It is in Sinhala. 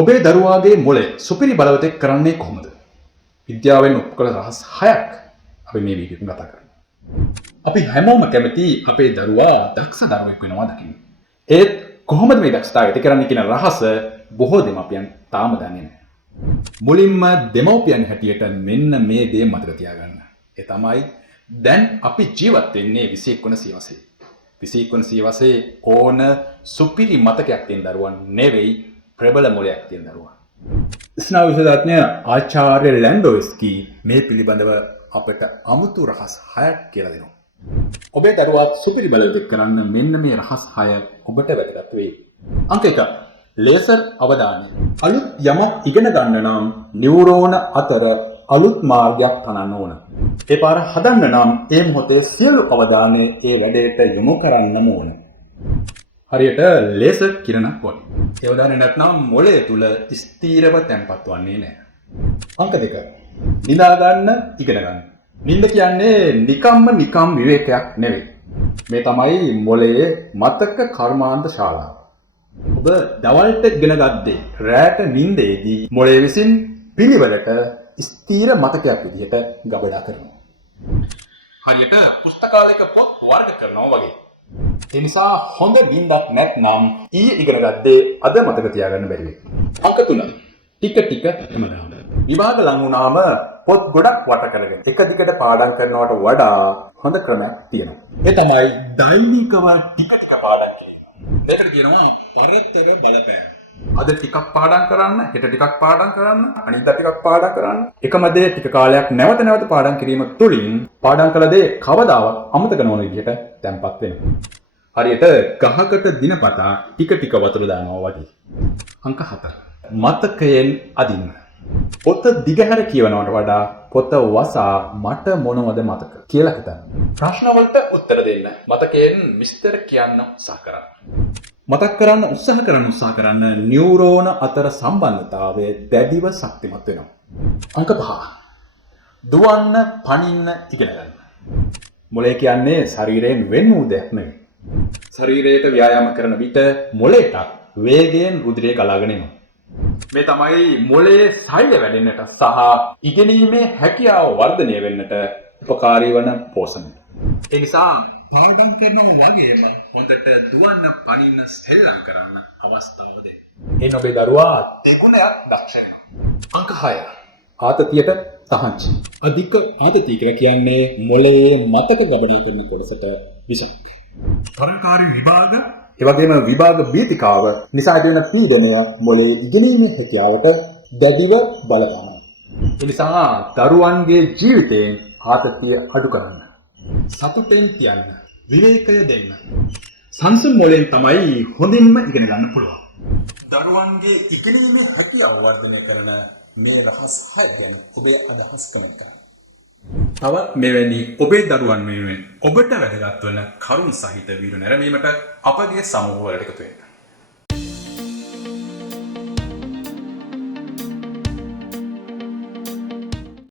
ඔබේ දරුවාගේ මොළය සුපිරි බලවතෙක් කරන්නේ කොහොමද? විද්‍යාවෙන් ඔප්පු කළ රහස් 6ක් අපි මේ වීඩියෝෙන් කතා කරමු. අපි හැමෝම කැමති අපේ දරුවා දක්ෂ දරුවෙක් වෙනවා දකින්න. ඒත් කොහොමද මේ දක්ෂතාවය ඇති කරන්නේ කියන රහස බොහෝ දෙමාපියන් තාම දන්නේ නැහැ. මුලින්ම දෙමව්පියන් හැටියට මෙන්න මේ දේ මතක තියාගන්න. ඒ තමයි දැන් අපි ජීවත් වෙන්නේ 21 වන සියවසේ. 21 වන සියවසේ ඕන සුපිරි මතකයක් තියෙන දරුවන් නෙවෙයි ප්‍රබල මොලයක් තියෙන දරුවා. ස්නායු විශේෂඥ ආචාර්ය ලැන්ඩෝස්කි මේ පිළිබඳව අපට අමුතු රහස් 6ක් කියලා දෙනවා. ඔබේ දරුවා සුපිරි බලවේගයක් කරන්න මෙන්න මේ රහස් 6 ඔබට වැදගත් වෙයි. අංක 1. ලේසර් අවධානය. අලුත් යමක් ඉගෙන ගන්න නම් නියුරෝන අතර අලුත් මාර්ගයක් තනන්න ඕන. ඒ පාර හදන්න නම් ඒ මොහොතේ සියලු අවධානය ඒ වැඩේට යොමු කරන්නම ඕන. හරියට ලේසර් කිරණක් වගේ. ඒ උදාහරණය නැත්නම් මොළය තුල ස්ථීරව තැන්පත් වන්නේ නැහැ. අංක 2. නිදා ගන්න ඉගෙන ගන්න. නිින්ද කියන්නේ නිකම් විවේකයක් නෙවෙයි. මේ තමයි මොළයේ මතක කර්මාන්ත ශාලාව. ඔබ දවල්ට ඉගෙන ගද්දී රැට නිින්දේදී මොළය විසින් පිළිවෙලට ස්ථීර මතකයක් විදිහට ගබඩා කරනවා. හරියට පුස්තකාලයක පොත් වර්ග කරනවා වගේ. ඒ නිසා හොඳ බින්දක් නැත්නම් ඊයේ ඉගෙන ගත්තේ අද මතක තියාගන්න බැරි වෙයි. අංක 3. ටික හැමදාම. විභාග ලඟ වුණාම පොත් ගොඩක් වට කරගෙන එක දිගට පාඩම් කරනවට වඩා හොඳ ක්‍රමයක් තියෙනවා. ඒ තමයි දෛනිකව ටික පාඩම් කිරීම. මේකට කියනවා පරතර බලපෑම. අද ටිකක් පාඩම් කරන්න, හෙට ටිකක් පාඩම් කරන්න, අනිද්දා ටිකක් පාඩම් කරන්න. එකම දේ ටික කාලයක් නැවත පාඩම් කිරීම තුළින් පාඩම් කළ දේ කවදාවත් අමතක නොවන විදිහට තැම්පත් වෙනවා. හරියට ගහකට දිනපතා ටික වතුර දානවා වගේ. අංක 4. මතකයෙන් අදින්න. පොත දිගහැර කියවනවට වඩා පොත වසා මට මොනවද මතක කියලා හිතන්න. ප්‍රශ්න වලට උත්තර දෙන්න. මතකයෙන් විස්තර කියන්න උත්සාහ කරන්න. මතක් කරන්න උත්සාහ කරන්න නියුරෝන අතර සම්බන්ධතාවය දැඩිව ශක්තිමත් වෙනවා. අංක 5. දුවන්න, පනින්න ඉගෙන ගන්න. මොළය කියන්නේ ශරීරයෙන් වෙන් වූ දෙයක් නෙවෙයි. ශරීරයට ව්‍යායාම කරන විට මොළයට වේගයෙන් රුධිරය ගලාගෙන එනවා. මේ තමයි මොළයේ ශෛල වැඩෙන්නට සහ ඉගෙනීමේ හැකියාව වර්ධනය වෙන්නට උපකාරී වන පෝෂණය. ඒ නිසා පාඩම් කරනවා වගේම හොඳට දුවන්න, පනින්න, සෙල්ලම් කරන්න අවස්ථාව දෙන්න. එන්න ඔබේ දරුවා දෙගුණයක් දක්ෂ වෙනවා. අංක 6. ආතතියට තහංචි. අධික ආතතිය කියලා කියන්නේ මොළයේ මතක ගබඩා කරන කොටසට විෂක්. තරකාරී විභාග, ඒ වගේම විභාග බීතිකාව නිසා ඇති වෙන පීඩනය මොළයේ ඉගෙනීමේ හැකියාවට දැඩිව බලපානවා. ඒ නිසා දරුවන්ගේ ජීවිතයෙන් ආතතිය අඩු කරන්න. සතුටෙන් තියන්න, විවේකය දෙන්න. සංසුන් මොළයෙන් තමයි හොඳින්ම ඉගෙන ගන්න පුළුවන්. දරුවන්ගේ ඉගෙනීමේ හැකියාව වර්ධනය කරන මේ රහස් 6 ගැන ඔබේ අදහස් කමෙන්ට් කරන්න. තව මෙවැනි ඔබේ දරුවන් වෙනුවෙන් ඔබට වැදගත් වන කරුණු සහිත වීඩියෝ නැරඹීමට අපගේ සමූහවලට එකතු වෙන්න.